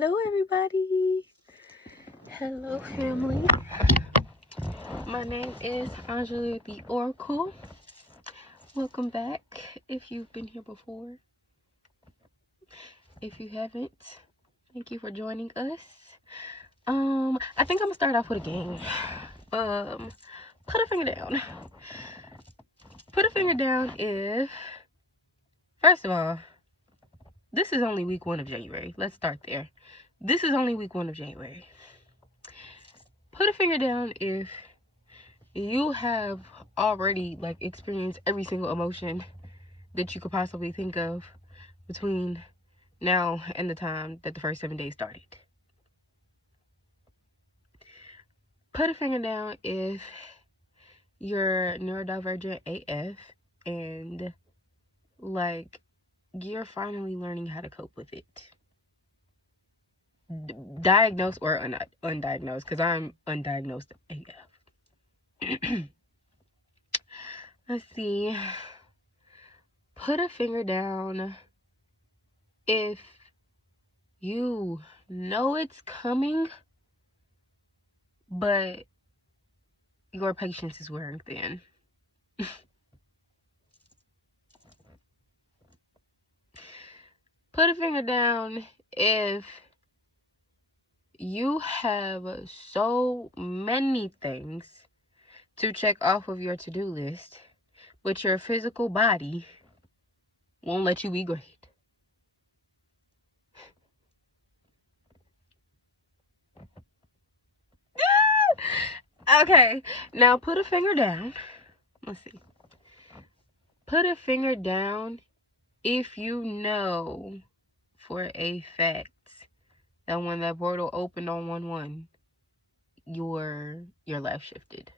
Hello, everybody. Hello, family. My name is Angela the Oracle. Welcome back if you've been here before. If you haven't, thank you for joining us. I think I'm gonna start off with a game. Put a finger down. Put a finger down if, first of all, this is only week 1 of January. Let's start there. This is only week 1 of January. Put a finger down if you have already experienced every single emotion that you could possibly think of between now and the time that the first 7 days started. Put a finger down if you're neurodivergent AF and you're finally learning how to cope with it. Diagnosed or undiagnosed, because I'm undiagnosed AF. Let's see. Put a finger down if you know it's coming, but your patience is wearing thin. Put a finger down if you have so many things to check off of your to-do list, but your physical body won't let you be great. Okay, now put a finger down. Let's see. Put a finger down if you know for a fact that when that portal opened on 1/1, your life shifted.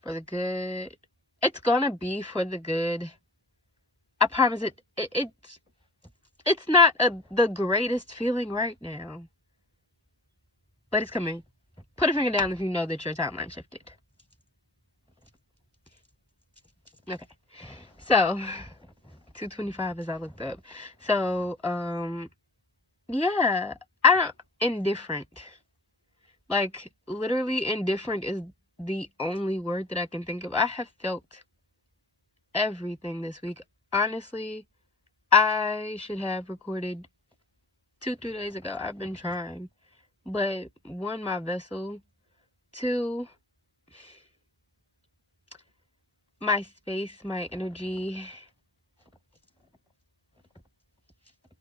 For the good. It's gonna be for the good. I promise it. It's not the greatest feeling right now, but it's coming. Put a finger down if you know that your timeline shifted. Okay, so 225 as I looked up. So yeah, indifferent. Literally indifferent is the only word that I can think of. I have felt everything this week. Honestly, I should have recorded 2-3 days ago. I've been trying, but 1, my vessel, 2, my space, my energy.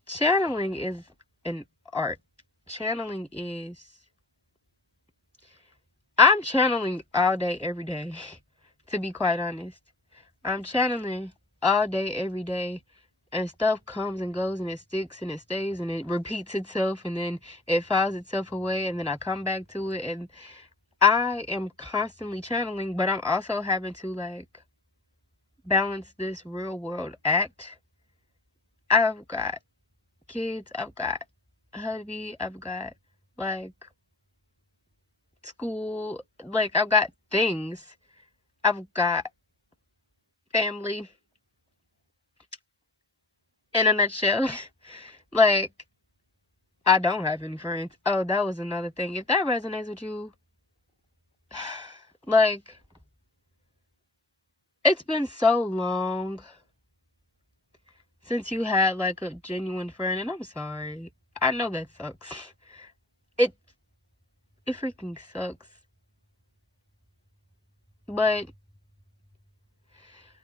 Channeling is an art. Channeling is, I'm channeling all day, every day, to be quite honest. I'm channeling all day, every day, and stuff comes and goes, and it sticks, and it stays, and it repeats itself, and then it files itself away, and then I come back to it, and I am constantly channeling, but I'm also having to, balance this real world act. I've got kids, I've got hubby, I've got, school, I've got things. I've got family. In a nutshell. I don't have any friends. Oh, that was another thing. If that resonates with you, it's been so long since you had a genuine friend, and I'm sorry. I know that sucks. It freaking sucks. But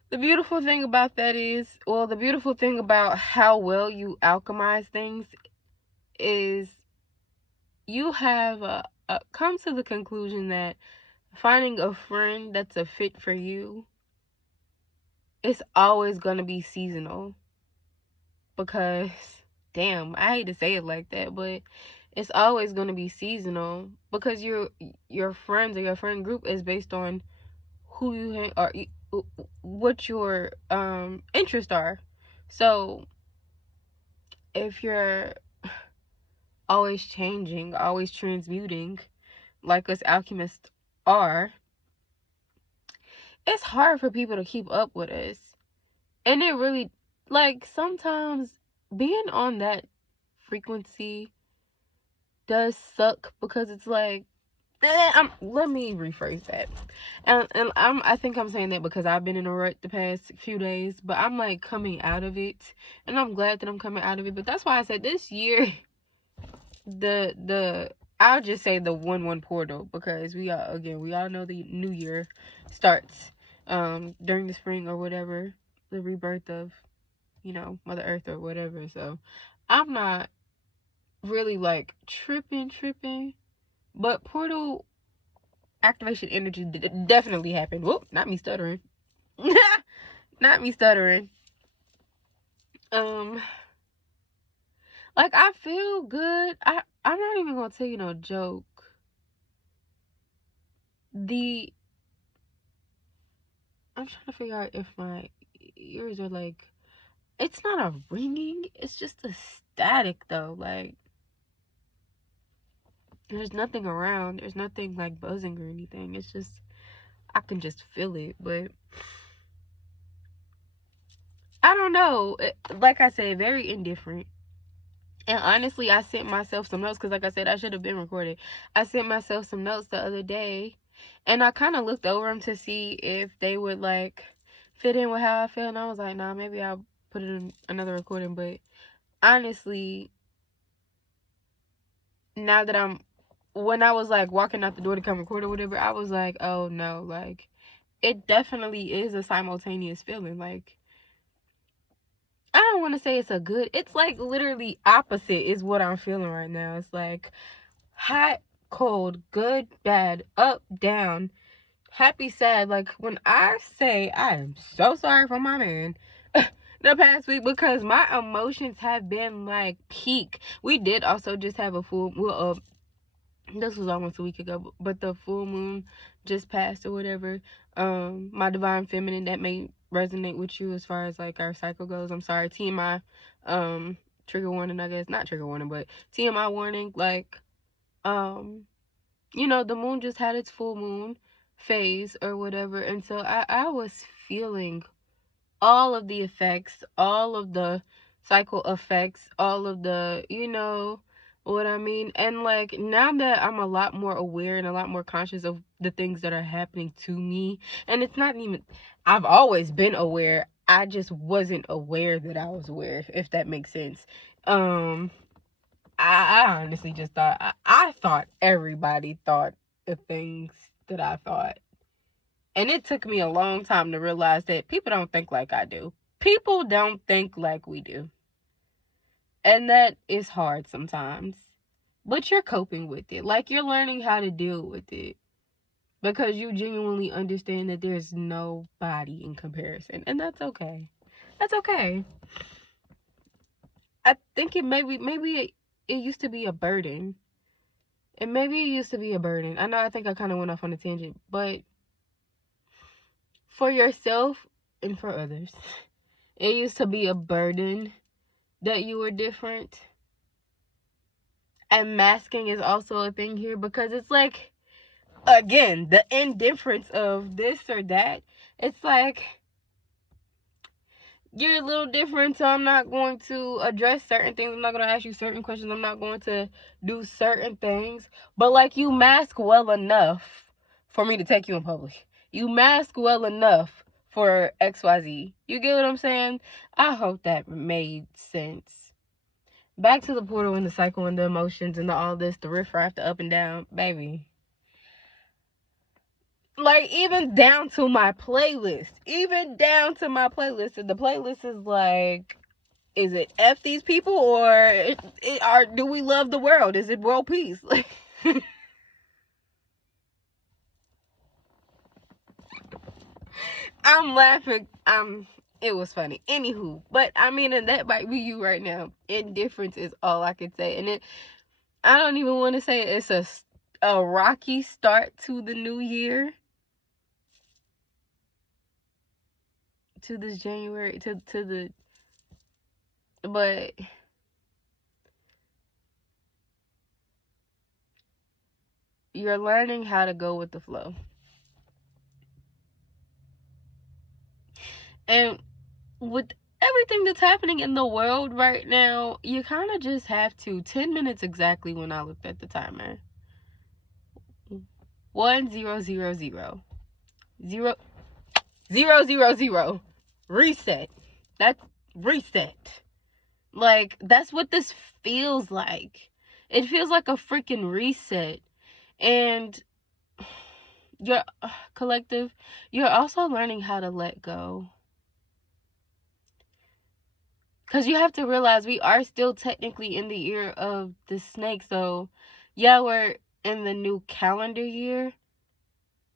the beautiful thing about that is, the beautiful thing about how well you alchemize things is you have come to the conclusion that finding a friend that's a fit for you, it's always going to be seasonal. Because, damn, I hate to say it like that, but it's always going to be seasonal, because your friends or your friend group is based on who you hang, or what your interests are. So if you're always changing, always transmuting, like us alchemists are, it's hard for people to keep up with us. And it really, sometimes being on that frequency does suck, because it's like, let me rephrase that. And I think I'm saying that because I've been in a rut the past few days, but I'm like coming out of it, and I'm glad that I'm coming out of it. But that's why I said this year, the I'll just say the 1/1 portal, because we all know the new year starts during the spring or whatever, the rebirth of, Mother Earth or whatever. So I'm not really like tripping, but portal activation energy definitely happened. Whoop, not me stuttering. Not me stuttering. Like, I feel good. I'm not even gonna tell you no joke. I'm trying to figure out if my ears are like, it's not a ringing, it's just a static though. Like, there's nothing around, there's nothing like buzzing or anything. It's just, I can just feel it. But I don't know. Like I said, very indifferent. And honestly, I sent myself some notes because, like I said, I should have been recorded. I sent myself some notes the other day, and I kind of looked over them to see if they would like fit in with how I feel. And I was like, nah, maybe I'll put it in another recording. But honestly, now that when I was like walking out the door to come record or whatever, I was like, oh no, like, it definitely is a simultaneous feeling. Like, I don't want to say it's like literally opposite is what I'm feeling right now. It's like hot, cold, good, bad, up, down, happy, sad. Like, when I say I am so sorry for my man the past week, because my emotions have been like peak. We did also just have a this was almost a week ago, but the full moon just passed or whatever. My divine feminine, that may resonate with you as far as like our cycle goes. I'm sorry, TMI, trigger warning, I guess. Not trigger warning, but TMI warning. Like, the moon just had its full moon phase or whatever, and so I was feeling all of the effects, all of the cycle effects, all of the, what I mean. And like, now that I'm a lot more aware and a lot more conscious of the things that are happening to me, and it's not even, I've always been aware, I just wasn't aware that I was aware, if that makes sense. I honestly just thought, I thought everybody thought the things that I thought. And it took me a long time to realize that people don't think like I do. People don't think like we do. And that is hard sometimes. But you're coping with it. Like, you're learning how to deal with it. Because you genuinely understand that there's nobody in comparison. And that's okay. That's okay. I think maybe it used to be a burden. And maybe it used to be a burden. I think I kind of went off on a tangent. But for yourself and for others, it used to be a burden that you were different. And masking is also a thing here, because it's like, again, the indifference of this or that. It's like, you're a little different, so I'm not going to address certain things. I'm not going to ask you certain questions. I'm not going to do certain things. But like, you mask well enough for me to take you in public. You mask well enough for XYZ. You get what I'm saying? I hope that made sense. Back to the portal and the cycle and the emotions and all this, the riffraff, the up and down, baby. Like, even down to my playlist. And the playlist is like, is it F these people, or do we love the world? Is it world peace? Like, I'm laughing. It was funny. Anywho, but I mean, and that might be you right now. Indifference is all I can say. And I don't even want to say it's a rocky start to the new year. To this January, but you're learning how to go with the flow. And with everything that's happening in the world right now, you kind of just have to. 10 minutes exactly when I looked at the timer. 1000. 0 reset. That's reset. Like, that's what this feels like. It feels like a freaking reset. And you're collective, you're also learning how to let go. Because you have to realize we are still technically in the year of the snake. So, yeah, we're in the new calendar year,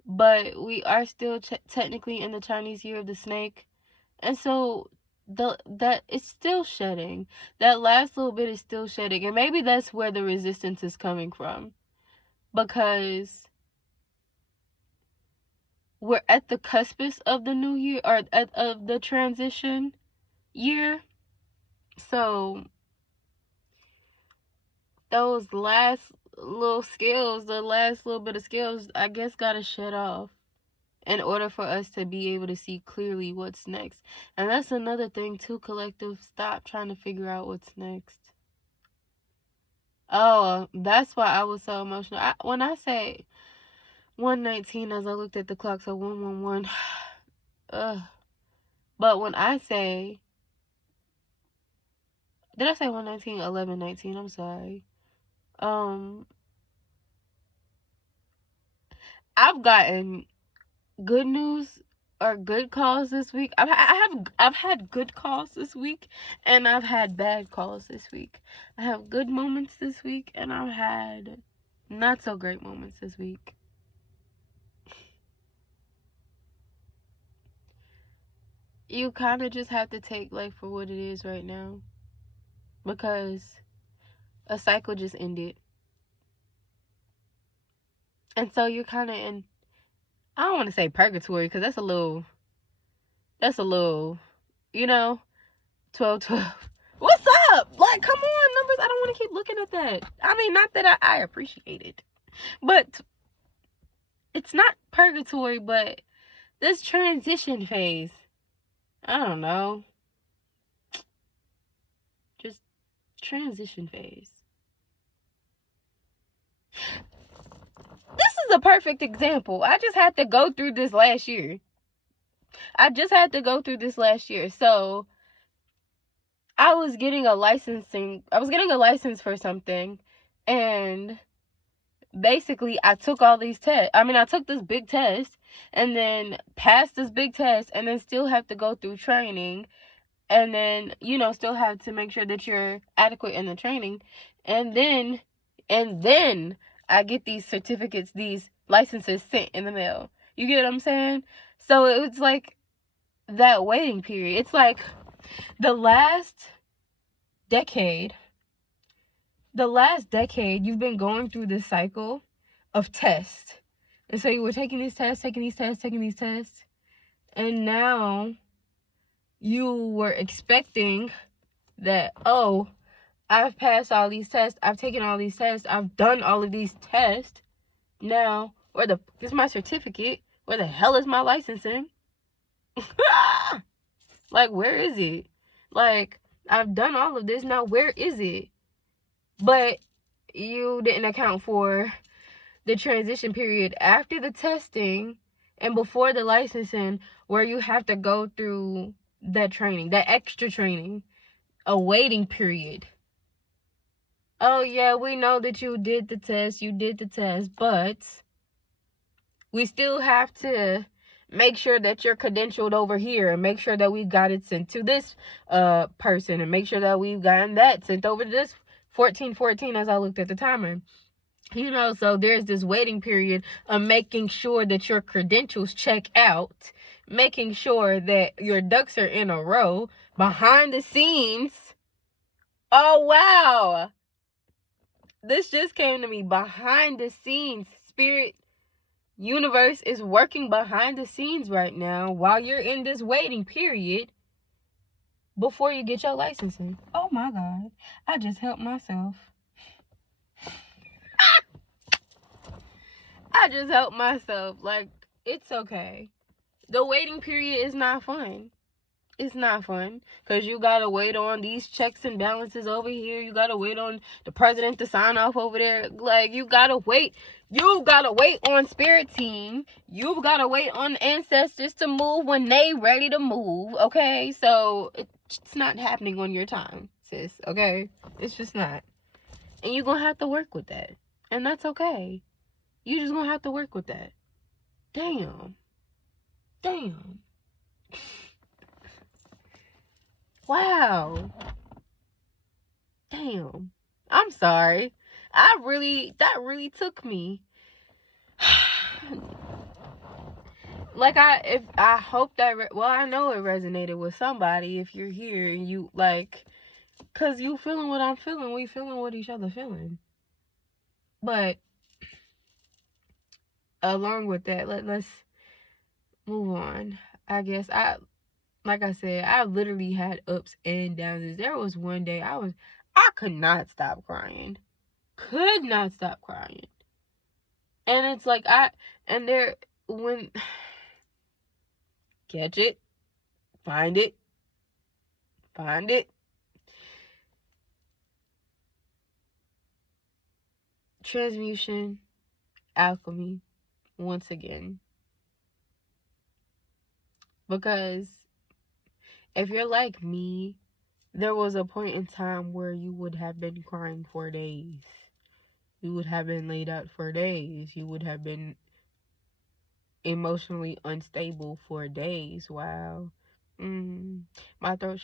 but we are still technically in the Chinese year of the snake. And so that it's still shedding. That last little bit is still shedding. And maybe that's where the resistance is coming from. Because we're at the cuspis of the new year, or of the transition year. So those last little scales, the last little bit of scales, I guess gotta shed off in order for us to be able to see clearly what's next. And that's another thing too, collective. Stop trying to figure out what's next. Oh, that's why I was so emotional. When I say 119, as I looked at the clock, so 111. But when I say, did I say 119, 1119? I'm sorry. I've gotten good news or good calls this week. I've had good calls this week, and I've had bad calls this week. I have good moments this week, and I've had not so great moments this week. You kind of just have to take life for what it is right now, because a cycle just ended. And so you're kind of in, I don't want to say purgatory, because that's a little, you know, 12. What's up? Like, come on, numbers. I don't want to keep looking at that. I mean, not that I appreciate it, but it's not purgatory, but this transition phase. I don't know. Just transition phase. This is a perfect example. I just had to go through this last year. So I was getting a license for something, and basically I took all these tests. I took this big test, and then passed this big test, and then still have to go through training, and then, still have to make sure that you're adequate in the training. And then I get these certificates, these licenses sent in the mail. You get what I'm saying? So it's like that waiting period. It's like the last decade, you've been going through this cycle of tests. And so you were taking these tests, and now you were expecting that, oh, I've passed all these tests, I've taken all these tests, I've done all of these tests. Now, where the fuck is my certificate? Where the hell is my licensing? Like, where is it? Like, I've done all of this, now where is it? But you didn't account for the transition period after the testing and before the licensing, where you have to go through that training, that extra training, a waiting period. Oh yeah, we know that you did the test, but we still have to make sure that you're credentialed over here, and make sure that we got it sent to this person, and make sure that we've gotten that sent over to this 1414 as I looked at the timer. So there's this waiting period of making sure that your credentials check out, making sure that your ducks are in a row behind the scenes. Oh, wow. This just came to me. Behind the scenes. Spirit universe is working behind the scenes right now while you're in this waiting period before you get your licensing. Oh my God. I just helped myself. Like, it's okay. The waiting period is not fun. it's not fun. Because you got to wait on these checks and balances over here. You got to wait on the president to sign off over there. Like, you got to wait. You got to wait on spirit team. You got to wait on the ancestors to move when they ready to move. Okay? So, it's not happening on your time, sis. Okay? It's just not. And you're going to have to work with that. And that's okay. You just going to have to work with that. Damn. Wow. Damn. I'm sorry. That really took me. Like, I hope that, I know it resonated with somebody if you're here and you, like, because you feeling what I'm feeling. We feeling what each other feeling. But, along with that, let's move on. I guess, like I said, I literally had ups and downs. There was one day I could not stop crying. Could not stop crying. And it's like, catch it, find it, transmutation, alchemy, once again. Because if you're like me, there was a point in time where you would have been crying for days. You would have been laid out for days. You would have been emotionally unstable for days. Wow. My throat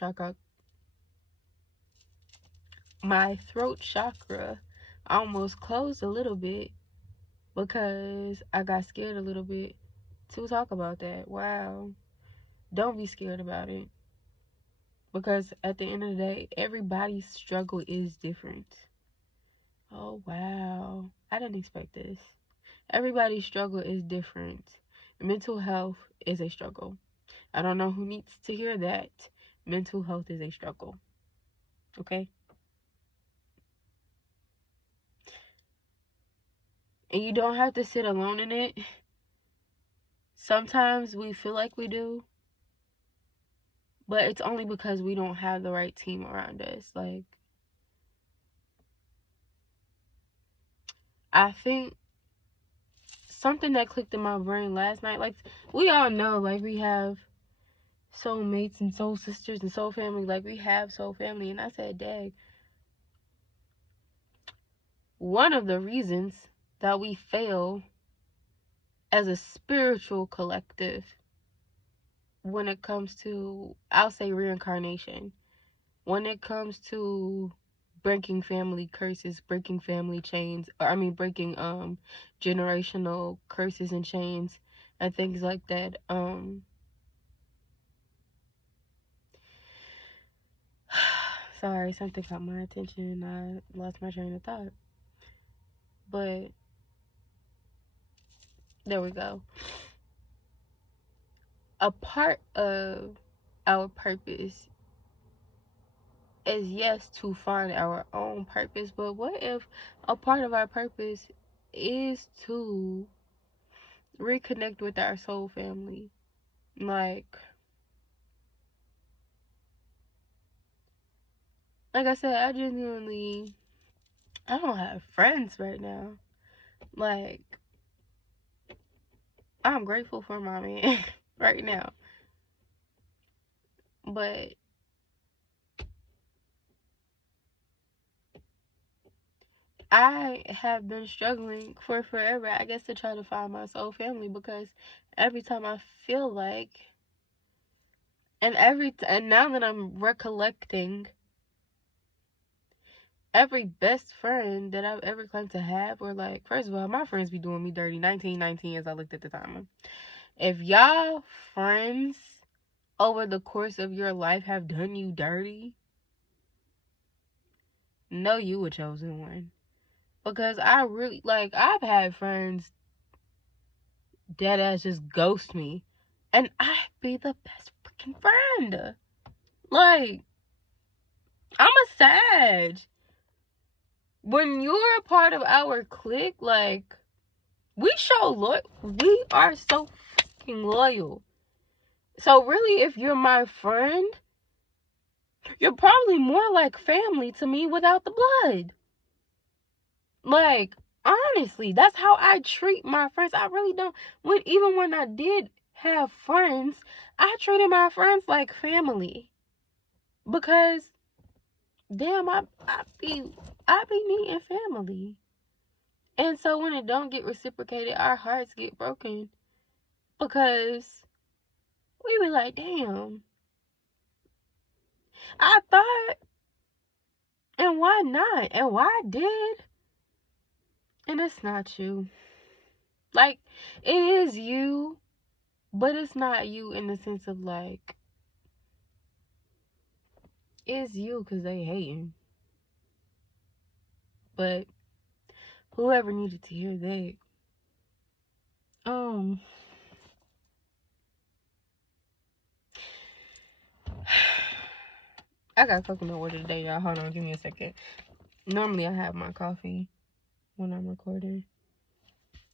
chakra almost closed a little bit because I got scared a little bit to talk about that. Wow. Don't be scared about it. Because at the end of the day, everybody's struggle is different. Oh, wow. I didn't expect this. Everybody's struggle is different. Mental health is a struggle. I don't know who needs to hear that. Mental health is a struggle. Okay? And you don't have to sit alone in it. Sometimes we feel like we do. But it's only because we don't have the right team around us. Like, I think something that clicked in my brain last night, like, we all know, like, we have soul mates and soul sisters and soul family. Like, we have soul family. And I said, dang, one of the reasons that we fail as a spiritual collective when it comes to, I'll say, reincarnation, when it comes to breaking family curses, breaking family chains, breaking generational curses and chains and things like that. Sorry, something caught my attention and I lost my train of thought. But there we go. A part of our purpose is, yes, to find our own purpose, but what if a part of our purpose is to reconnect with our soul family? Like I said, I don't have friends right now. Like, I'm grateful for my man right now. But I have been struggling for forever, I guess, to try to find my soul family, because every time I feel like, and now that I'm recollecting, every best friend that I've ever claimed to have, or like, first of all, my friends be doing me dirty. 1919 as I looked at the timer. If y'all friends over the course of your life have done you dirty, know you a chosen one. Because I really, like, I've had friends dead ass just ghost me, and I'd be the best freaking friend. Like, I'm a Sag. When you're a part of our clique, like, we are so fucking loyal. So really, if you're my friend, you're probably more like family to me without the blood. Like, honestly, that's how I treat my friends. I really don't. Even when I did have friends, I treated my friends like family. Because damn, I be needing family. And so when it don't get reciprocated, our hearts get broken. Because we be like, damn, I thought, and why not? And why did? And it's not you. Like, it is you, but it's not you in the sense of like, it's you because they hating. But whoever needed to hear that. I got coconut water today, y'all. Hold on, give me a second. Normally I have my coffee when I'm recording,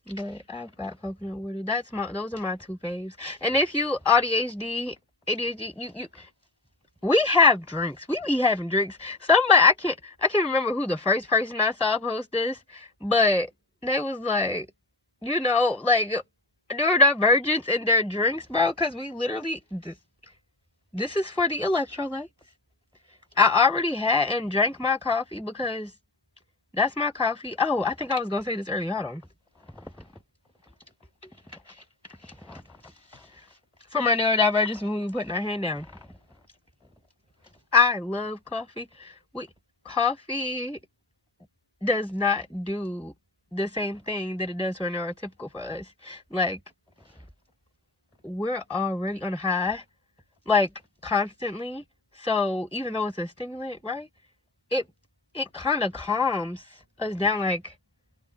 but I've got coconut water. Those are my two faves. And if you ADHD, we have drinks. We be having drinks. Somebody I can't remember who the first person I saw post this, but they was like, like neurodivergence in their drinks, bro. Cause we literally this is for the electrolytes. I already had and drank my coffee because that's my coffee. Oh, I think I was gonna say this earlier. Hold on. For my neurodivergence, when we were putting our hand down, I love coffee. Coffee does not do the same thing that it does for a neurotypical for us. Like, we're already on a high, like, constantly. So even though it's a stimulant, right? It kind of calms us down. Like,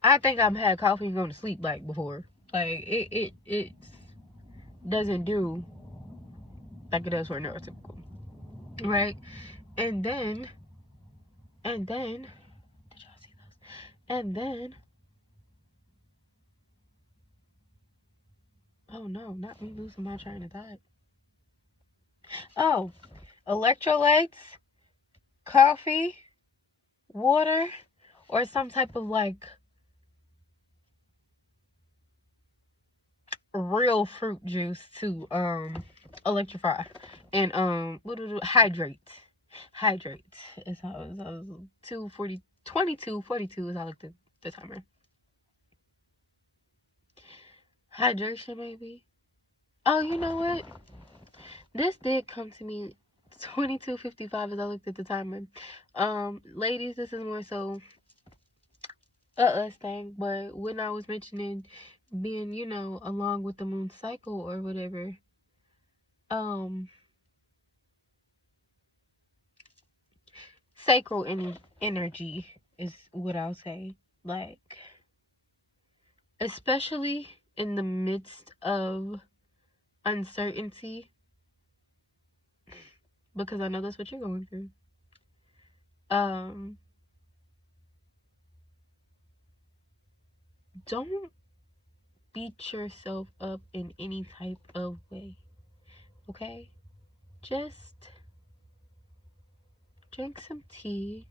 I think I've had coffee and going to sleep like before. Like, it doesn't do like it does for a neurotypical, right? And then did y'all see those? And then oh no, not me losing my train of thought. Oh, electrolytes, coffee, water, or some type of like real fruit juice to electrify and hydrate is how it was 240 22:42 is how I looked at the timer. Hydration maybe. Oh, you know what, this did come to me 22:55 as I looked at the timer. Ladies, this is more so a us thing, but when I was mentioning being, along with the moon cycle or whatever, um, sacral energy is what I'll say. Like, especially in the midst of uncertainty, because I know that's what you're going through. Don't beat yourself up in any type of way, okay? Just drink some tea,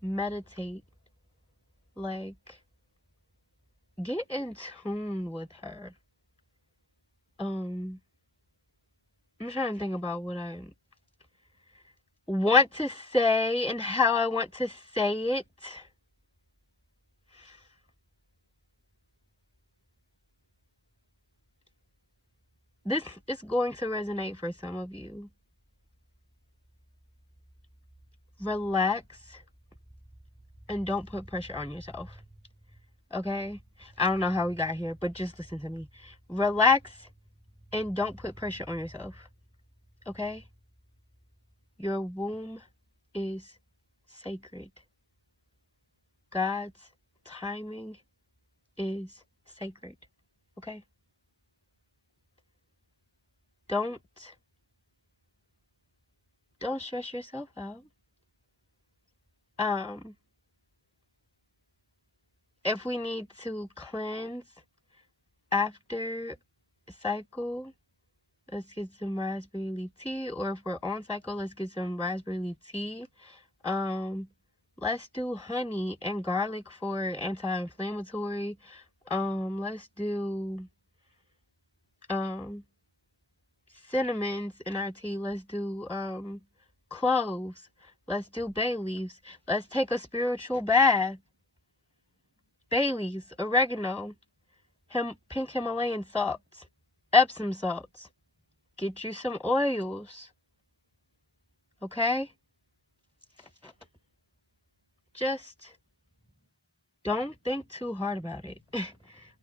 meditate, like, get in tune with her. I'm trying to think about what I want to say and how I want to say it. This is going to resonate for some of you. Relax and don't put pressure on yourself. Okay? I don't know how we got here, but just listen to me. Relax and don't put pressure on yourself. Okay? Your womb is sacred. God's timing is sacred. Okay? Don't stress yourself out. If we need to cleanse after cycle, let's get some raspberry leaf tea. Or if we're on cycle, let's get some raspberry leaf tea. Let's do honey and garlic for anti-inflammatory. Let's do cinnamons in our tea. Let's do cloves. Let's do bay leaves. Let's take a spiritual bath. Bay leaves, oregano, pink Himalayan salts, Epsom salts. Get you some oils. Okay? Just don't think too hard about it.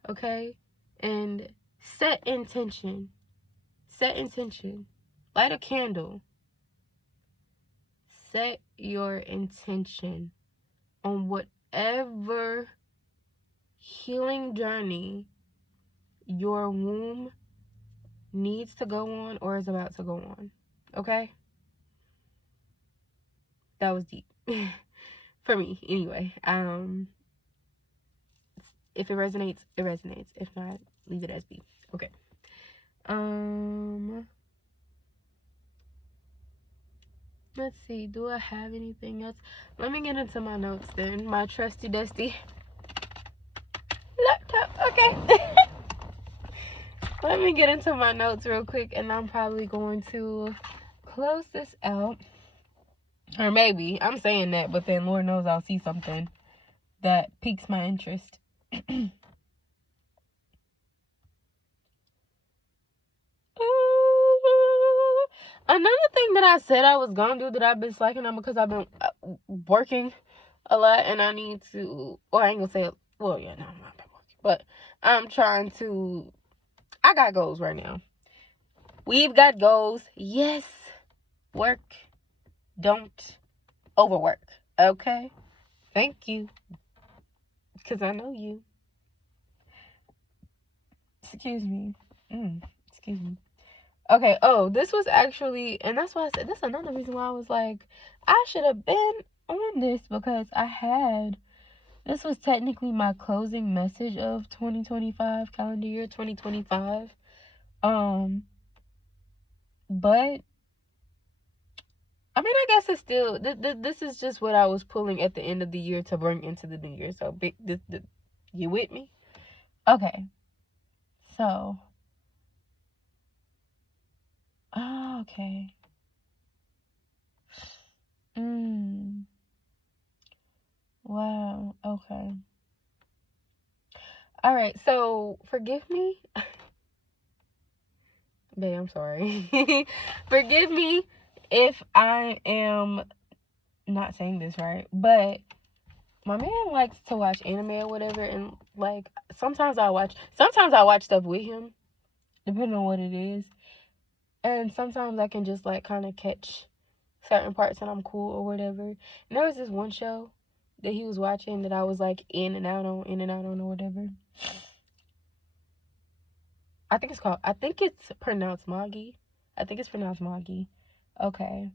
Okay? And set intention. Set intention. Light a candle. Set your intention on whatever healing journey your womb needs to go on or is about to go on. Okay? That was deep. For me, anyway. If it resonates, it resonates. If not, leave it as be. Okay. Let's see. Do I have anything else? Let me get into my notes then. My trusty dusty laptop. Okay. Let me get into my notes real quick, and I'm probably going to close this out. Or maybe. I'm saying that, but then Lord knows I'll see something that piques my interest. Another thing that I said I was gonna do that I've been slacking on because I've been working a lot, and I need to, or I ain't gonna say, well, yeah, no, I'm not working, but I'm trying to, I got goals right now. We've got goals. Yes. Work. Don't overwork. Okay? Thank you. Because I know you. Excuse me. Excuse me. Okay, this was actually, and that's why I said, that's another reason why I was like, I should have been on this, because this was technically my closing message of 2025, calendar year 2025. But, I mean, I guess it's still, this is just what I was pulling at the end of the year to bring into the new year, so, you with me? Okay, so, okay. Wow, okay. Alright, so, forgive me. Babe, I'm sorry. Forgive me if I am not saying this right, but my man likes to watch anime or whatever, and, like, sometimes I watch stuff with him, depending on what it is, and sometimes I can just, like, kind of catch certain parts and I'm cool or whatever. And there was this one show that he was watching that I was, like, in and out on or whatever. I think it's pronounced Magi. Okay.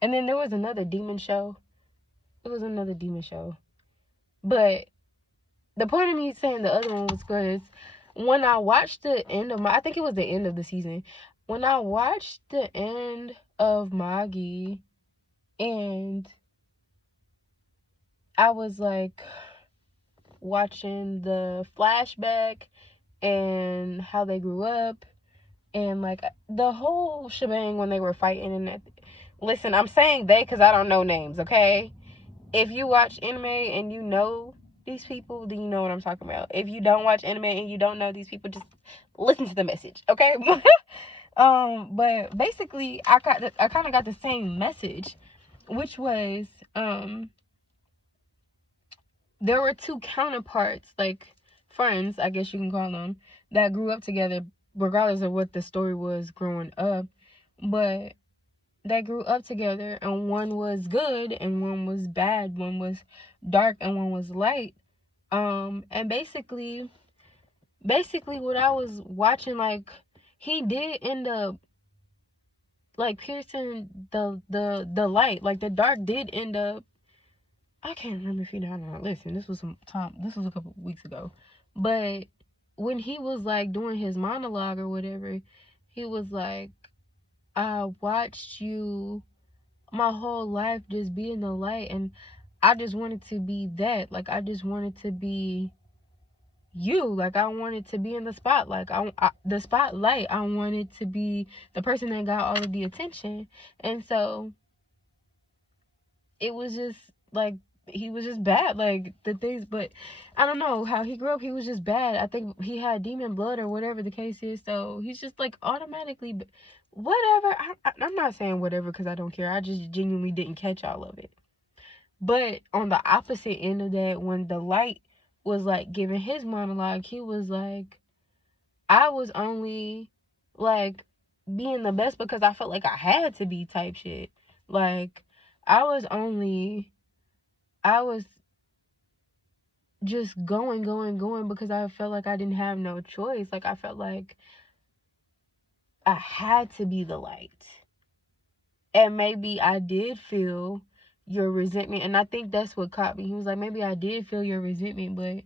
And then there was another demon show. But the point of me saying the other one was because when I watched the end of I think it was the end of the season. When I watched the end of Magi, and I was like watching the flashback and how they grew up and like the whole shebang when they were fighting. And listen, I'm saying they because I don't know names, okay? If you watch anime and you know these people, then you know what I'm talking about. If you don't watch anime and you don't know these people, just listen to the message, okay? But basically I kind of got the same message, which was there were two counterparts, like friends, I guess you can call them, that grew up together regardless of what the story was growing up, but they grew up together, and one was good and one was bad, one was dark and one was light. And basically what I was watching, like, he did end up like piercing the light, like the dark did end up, I can't remember if you know or not. Listen, this was a couple weeks ago, but when he was like doing his monologue or whatever, he was like, I watched you my whole life just be in the light, and I just wanted to be that. Like, I just wanted to be you. Like, I wanted to be in the spotlight. The spotlight. I wanted to be the person that got all of the attention. And so it was just like, he was just bad, like the things. But I don't know how he grew up. He was just bad. I think he had demon blood or whatever the case is. So he's just like automatically whatever. I'm not saying whatever because I don't care. I just genuinely didn't catch all of it. But on the opposite end of that, when the light was like giving his monologue, he was like, I was only like being the best because I felt like I had to be type shit. Like, I was just going because I felt like I didn't have no choice. Like, I felt like I had to be the light. And maybe I did feel your resentment. And I think that's what caught me. He was like, maybe I did feel your resentment, but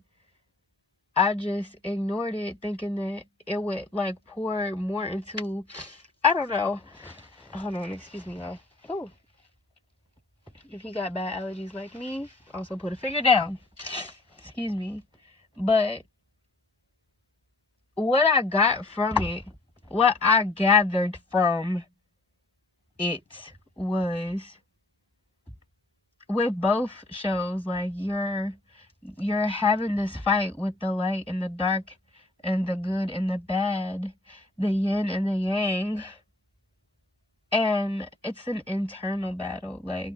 I just ignored it, thinking that it would like pour more into, I don't know. Hold on, excuse me, y'all. Oh, if you got bad allergies like me, also put a finger down. Excuse me. But what I got from it, what I gathered from it was, with both shows, like, you're having this fight with the light and the dark and the good and the bad, the yin and the yang, and it's an internal battle. Like,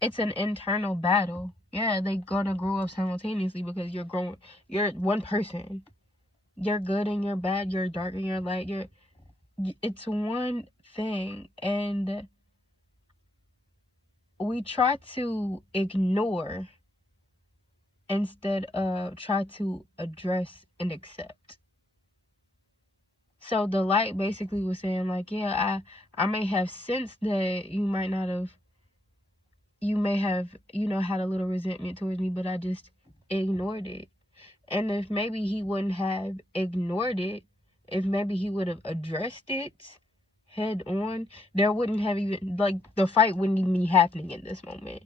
it's an internal battle. Yeah, they gonna grow up simultaneously because you're one person. You're good and you're bad, you're dark and you're light, it's one thing. And we try to ignore instead of try to address and accept. So the light basically was saying, like, yeah, I may have sensed that you may have, had a little resentment towards me, but I just ignored it. And if maybe he wouldn't have ignored it, if maybe he would have addressed it head on, there wouldn't have even, like, the fight wouldn't even be happening in this moment.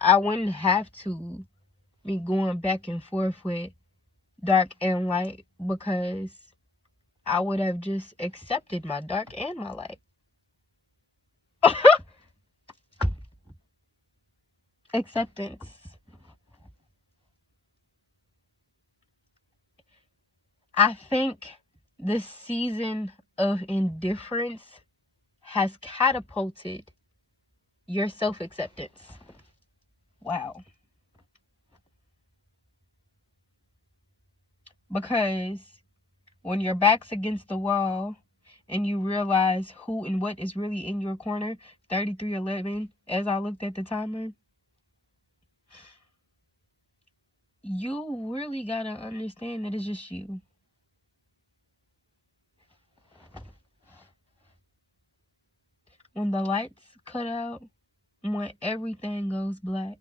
I wouldn't have to be going back and forth with dark and light, because I would have just accepted my dark and my light. Acceptance. I think this season of indifference has catapulted your self-acceptance. Wow. Because when your back's against the wall and you realize who and what is really in your corner, 3311, as I looked at the timer, you really gotta understand that it's just you. When the lights cut out, when everything goes black,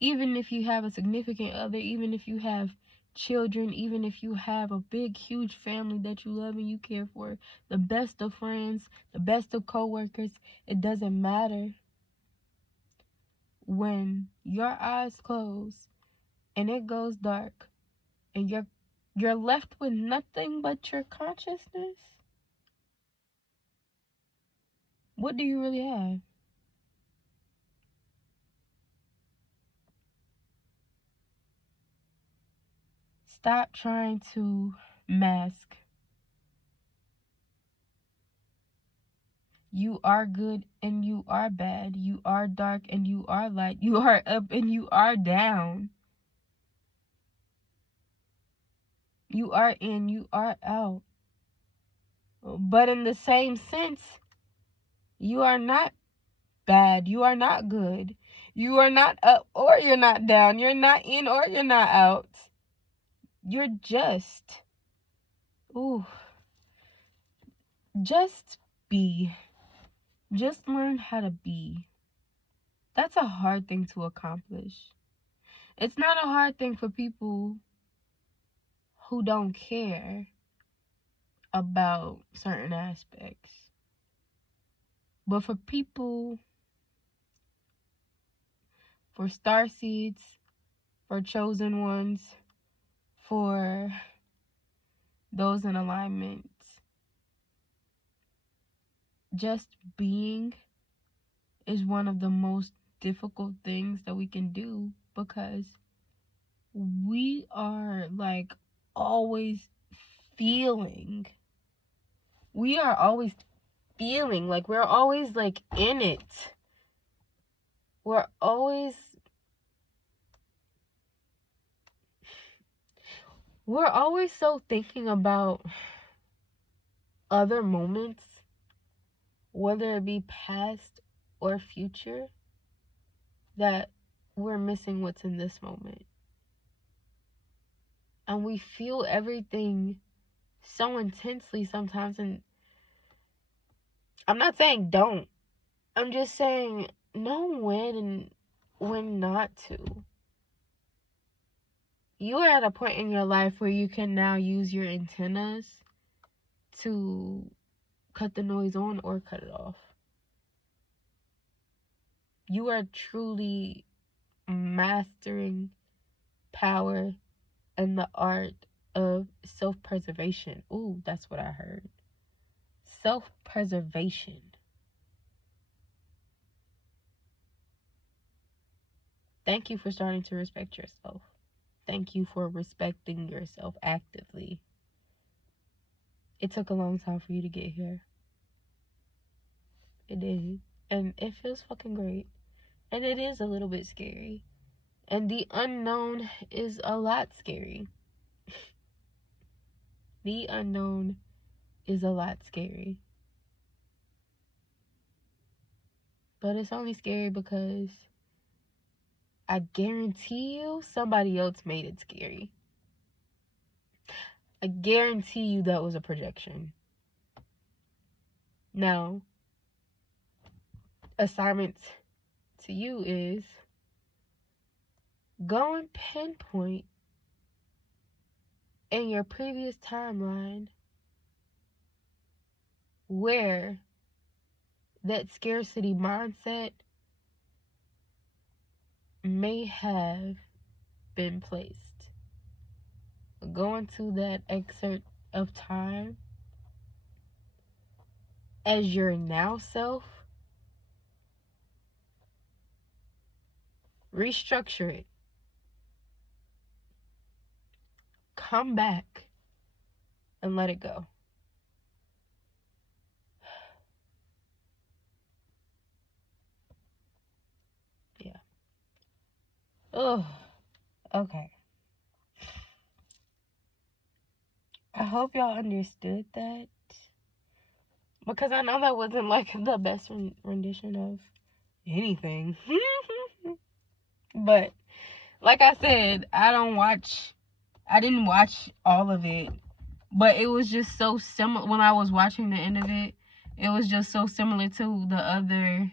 even if you have a significant other, even if you have children, even if you have a big, huge family that you love and you care for, the best of friends, the best of co-workers, it doesn't matter. When your eyes close and it goes dark and you're left with nothing but your consciousness, what do you really have? Stop trying to mask. You are good and you are bad. You are dark and you are light. You are up and you are down. You are in, you are out. But in the same sense, you are not bad. You are not good. You are not up or you're not down. You're not in or you're not out. You're just, just be. Just learn how to be. That's a hard thing to accomplish. It's not a hard thing for people who don't care about certain aspects. But for people, for starseeds, for chosen ones, for those in alignment, just being is one of the most difficult things that we can do, because we are like always feeling. We are always feeling like we're always like in it. We're always so thinking about other moments, whether it be past or future, that we're missing what's in this moment. And we feel everything so intensely sometimes. And I'm not saying don't. I'm just saying know when and when not to. You are at a point in your life where you can now use your antennas to cut the noise on or cut it off. You are truly mastering power and the art of self-preservation. Ooh, that's what I heard. Self-preservation. Thank you for starting to respect yourself. Thank you for respecting yourself actively. It took a long time for you to get here. It did. And it feels fucking great. And it is a little bit scary. And the unknown is a lot scary. The unknown is a lot scary. But it's only scary because I guarantee you somebody else made it scary. I guarantee you that was a projection. Now, assignment to you is go and pinpoint in your previous timeline where that scarcity mindset may have been placed. Go into that excerpt of time as your now self, restructure it, come back, and let it go. Yeah. Oh, okay. I hope y'all understood that, because I know that wasn't like the best rendition of anything. But like I said, I didn't watch all of it, but it was just so similar. When I was watching the end of it, it was just so similar to the other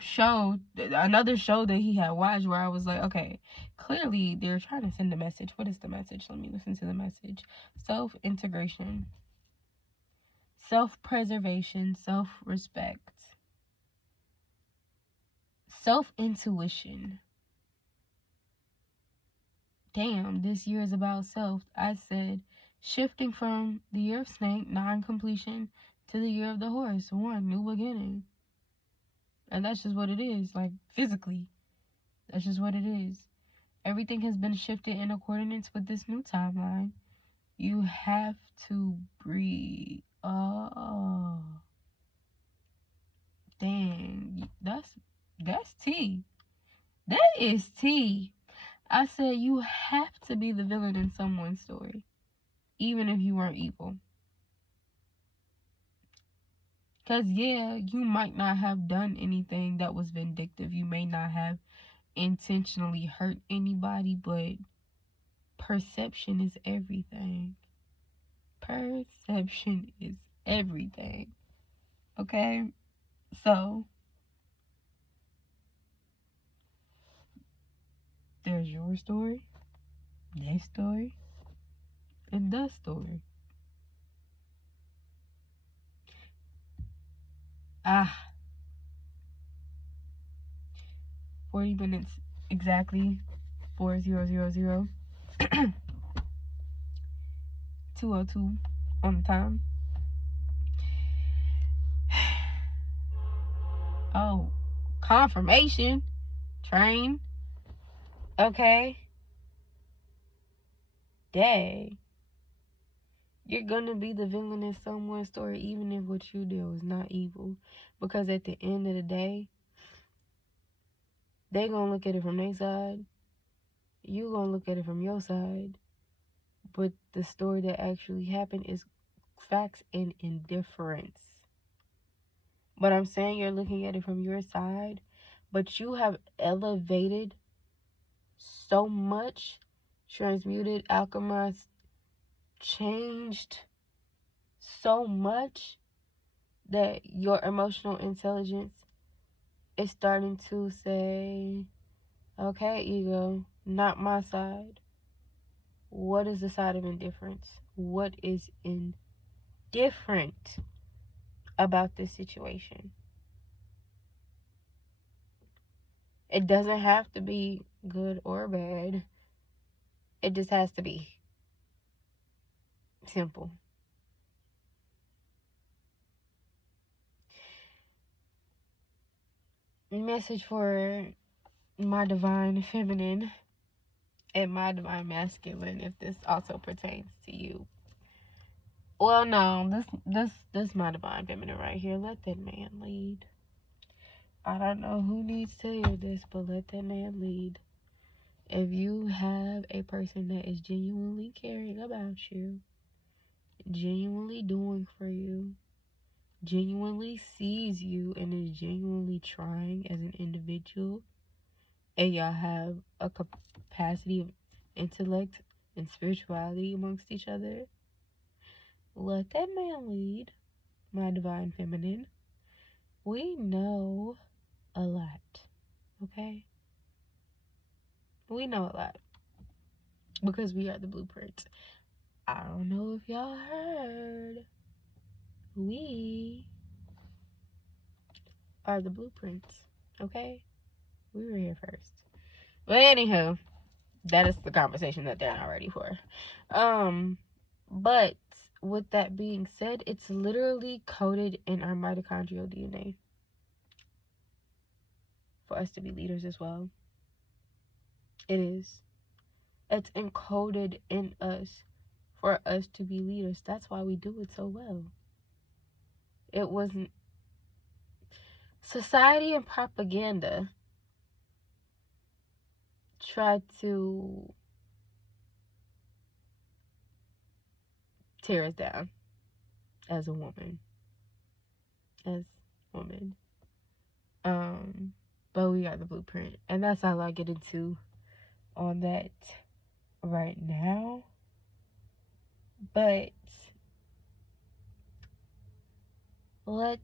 show, another show that he had watched, where I was like, okay, clearly they're trying to send a message. What is the message? Let me listen to the message. Self-integration, self-preservation, self-respect, self-intuition. Damn, this year is about self. I said shifting from the year of snake, non-completion, to the year of the horse, one new beginning. And that's just what it is, like physically. That's just what it is. Everything has been shifted in accordance with this new timeline. You have to breathe. Oh, dang. That's tea. That is tea. I said you have to be the villain in someone's story, even if you weren't evil. Because, yeah, you might not have done anything that was vindictive. You may not have intentionally hurt anybody, but perception is everything. Perception is everything. Okay? So, there's your story, their story, in the story. 40 minutes exactly. 4000 202 on the time. Oh, confirmation. Train. Okay. Dang. You're gonna be the villain in someone's story even if what you do is not evil. Because at the end of the day, they gonna look at it from their side. You gonna look at it from your side. But the story that actually happened is facts and indifference. But I'm saying you're looking at it from your side, but you have elevated so much, transmuted, alchemized, changed so much that your emotional intelligence is starting to say, okay, ego, not my side. What is the side of indifference? What is indifferent about this situation? It doesn't have to be good or bad. It just has to be simple. Message for my divine feminine and my divine masculine, if this also pertains to you. Well, no, this my divine feminine right here. Let that man lead. I don't know who needs to hear this, but let that man lead. If you have a person that is genuinely caring about you, genuinely doing for you, genuinely sees you, and is genuinely trying as an individual, and y'all have a capacity of intellect and spirituality amongst each other, let that man lead, my divine feminine. We know a lot, okay? We know a lot because we are the blueprints. I don't know if y'all heard. We are the blueprints, okay? We were here first. But anyhow, that is the conversation that they're not ready for. But with that being said, it's literally coded in our mitochondrial DNA for us to be leaders as well. It is. It's encoded in us for us to be leaders. That's why we do it so well. It wasn't society and propaganda tried to tear us down as a woman. But we got the blueprint. And that's all I get into on that right now. But let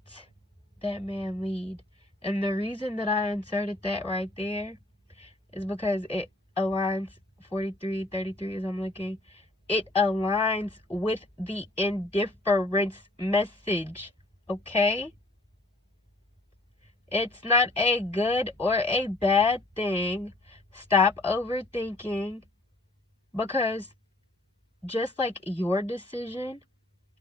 that man lead. And the reason that I inserted that right there is because it aligns 4333 as I'm looking. It aligns with the indifference message. Okay? It's not a good or a bad thing. Stop overthinking, because just like your decision,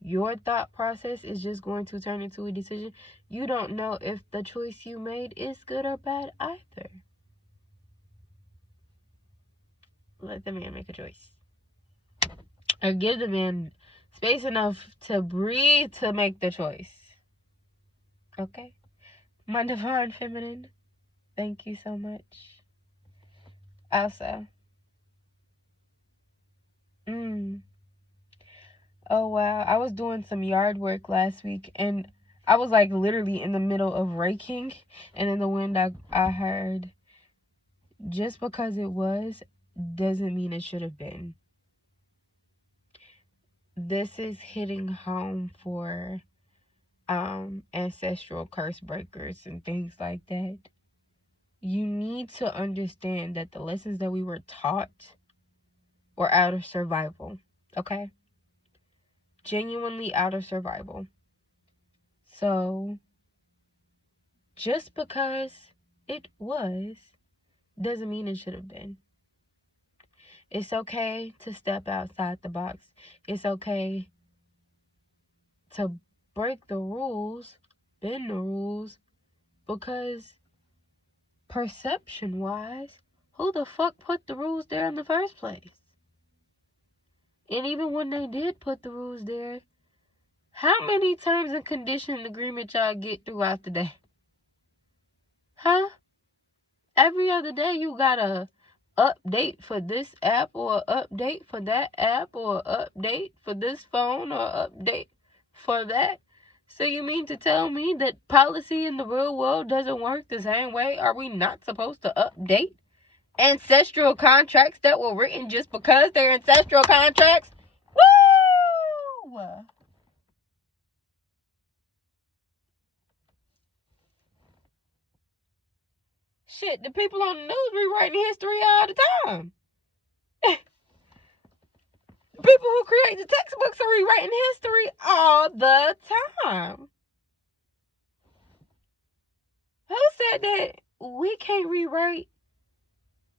your thought process is just going to turn into a decision. You don't know if the choice you made is good or bad either. Let the man make a choice. Or give the man space enough to breathe to make the choice. Okay? My divine feminine, thank you so much. Also, oh wow, I was doing some yard work last week, and I was like literally in the middle of raking, and in the wind I heard, just because it was doesn't mean it should have been. This is hitting home for ancestral curse breakers and things like that. You need to understand that the lessons that we were taught were out of survival. Okay? Genuinely out of survival. So, just because it was doesn't mean it should have been. It's okay to step outside the box. It's okay to break the rules, bend the rules, because perception wise, who the fuck put the rules there in the first place? And even when they did put the rules there, how many terms and condition agreement y'all get throughout the day? Huh? Every other day you got a update for this app, or update for that app, or update for this phone, or update for that. So you mean to tell me that policy in the real world doesn't work the same way? Are we not supposed to update ancestral contracts that were written just because they're ancestral contracts? Woo! Shit, the people on the news rewriting history all the time. People who create the textbooks are rewriting history all the time. Who said that we can't rewrite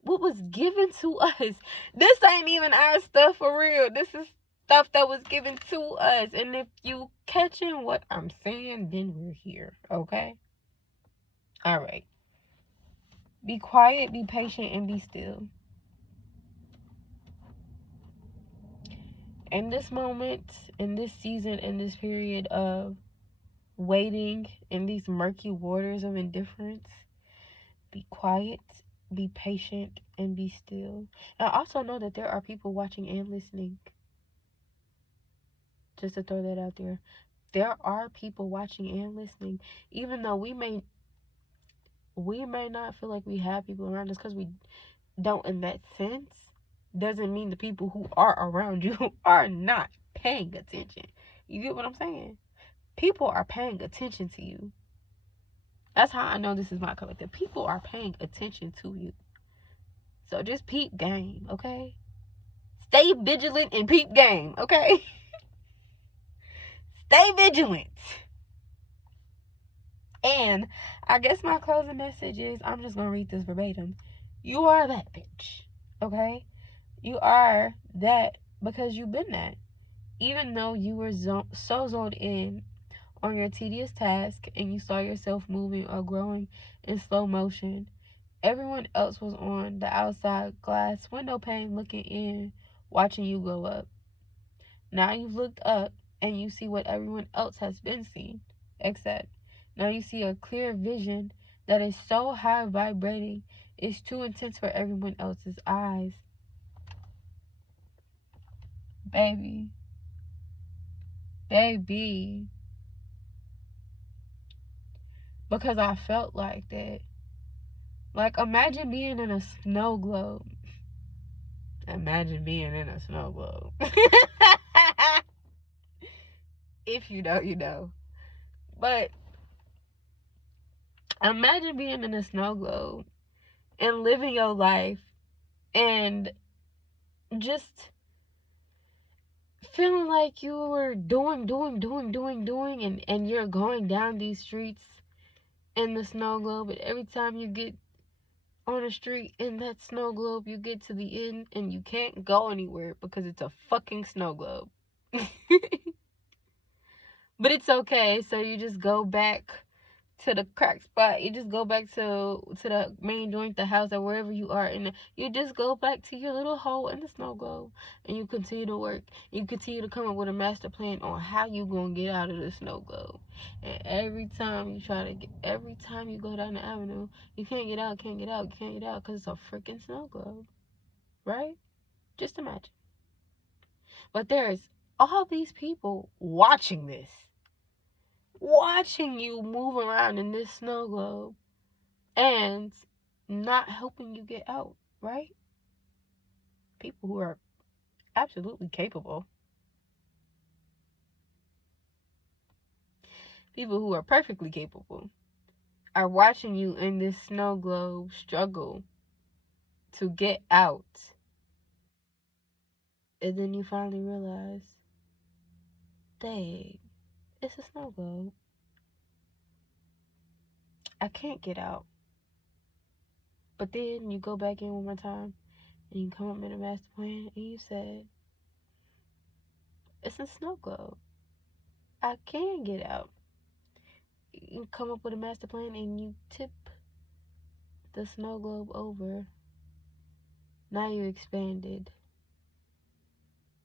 what was given to us? This ain't even our stuff for real. This is stuff that was given to us. And if you catching what I'm saying, then we're here, okay? All right. Be quiet, be patient, and be still. In this moment, in this season, in this period of waiting in these murky waters of indifference, be quiet, be patient, and be still. And also know that there are people watching and listening. Just to throw that out there. There are people watching and listening. Even though we may not feel like we have people around us, because we don't in that sense, doesn't mean the people who are around you are not paying attention. You get what I'm saying? People are paying attention to you. That's how I know this is my collective. People are paying attention to you. So just peep game, okay? Stay vigilant and peep game, okay? Stay vigilant. And I guess my closing message is, I'm just going to read this verbatim. You are that bitch, okay? You are that because you've been that. Even though you were so zoned in on your tedious task and you saw yourself moving or growing in slow motion, everyone else was on the outside glass window pane looking in, watching you grow up. Now you've looked up and you see what everyone else has been seeing, except now you see a clear vision that is so high vibrating, it's too intense for everyone else's eyes. Baby. Because I felt like that. Like, imagine being in a snow globe. Imagine being in a snow globe. If you know, you know. But imagine being in a snow globe and living your life and just feeling like you were doing, and you're going down these streets in the snow globe, and every time you get on a street in that snow globe, you get to the end and you can't go anywhere because it's a fucking snow globe. But it's okay. So you just go back to the crack spot. You just go back to the main joint, the house, or wherever you are, and you just go back to your little hole in the snow globe, and you continue to work. You continue to come up with a master plan on how you gonna get out of the snow globe. And every time you go down the avenue, you can't get out, because it's a freaking snow globe, right? Just imagine. But there's all these people watching this. Watching you move around in this snow globe and not helping you get out, right? People who are absolutely capable. People who are perfectly capable are watching you in this snow globe struggle to get out. And then you finally realize, dang, it's a snow globe. I can't get out. But then you go back in one more time and you come up with a master plan and you said, it's a snow globe. I can get out. You come up with a master plan and you tip the snow globe over. Now you expanded.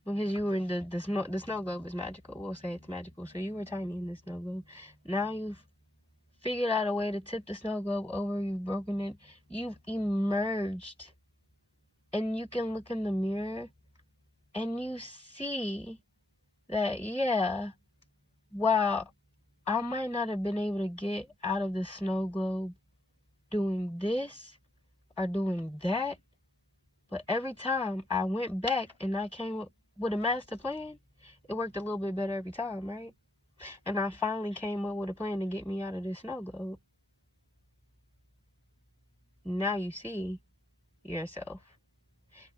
Because you were in the snow globe is magical. We'll say it's magical. So you were tiny in the snow globe. Now you've figured out a way to tip the snow globe over. You've broken it. You've emerged. And you can look in the mirror and you see that, yeah, while I might not have been able to get out of the snow globe doing this or doing that, but every time I went back and I came up with a master plan, it worked a little bit better every time, right? And I finally came up with a plan to get me out of the snow globe. Now you see yourself.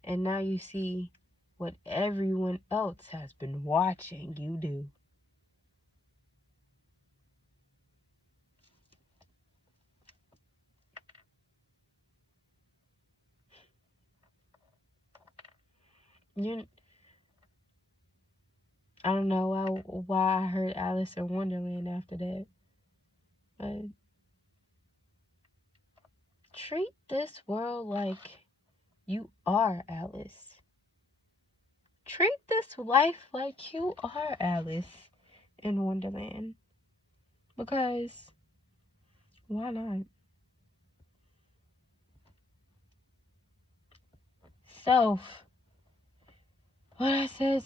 And now you see what everyone else has been watching you do. I don't know why I heard Alice in Wonderland after that. But treat this world like you are Alice. Treat this life like you are Alice in Wonderland. Because why not?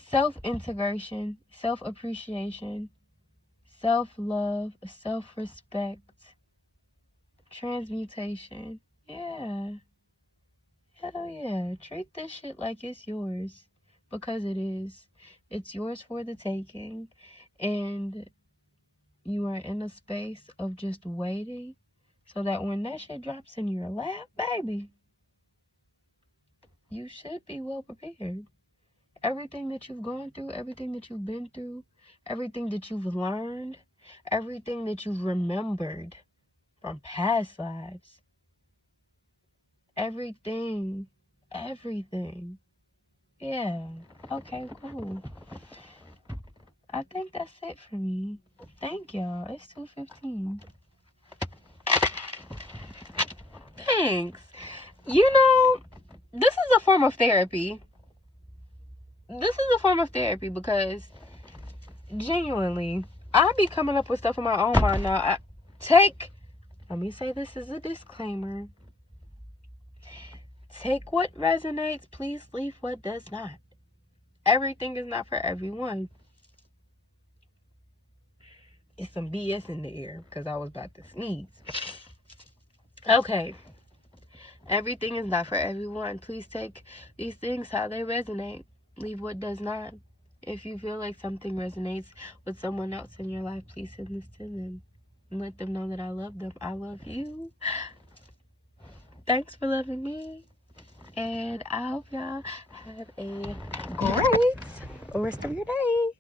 Self-integration, self-appreciation, self-love, self-respect, transmutation. Yeah. Hell yeah. Treat this shit like it's yours. Because it is. It's yours for the taking. And you are in a space of just waiting so that when that shit drops in your lap, baby, you should be well prepared. Everything that you've gone through, everything that you've been through, everything that you've learned, everything that you've remembered from past lives, everything. Yeah. Okay, cool. I think that's it for me. Thank y'all. It's 2:15. Thanks. You know, this is a form of therapy. Because genuinely, I be coming up with stuff in my own mind now. Let me say this as a disclaimer. Take what resonates, please leave what does not. Everything is not for everyone. It's some BS in the air because I was about to sneeze. Okay. Everything is not for everyone. Please take these things how they resonate. Leave what does not. If you feel like something resonates with someone else in your life, please send this to them. And let them know that I love them. I love you. Thanks for loving me. And I hope y'all have a great rest of your day.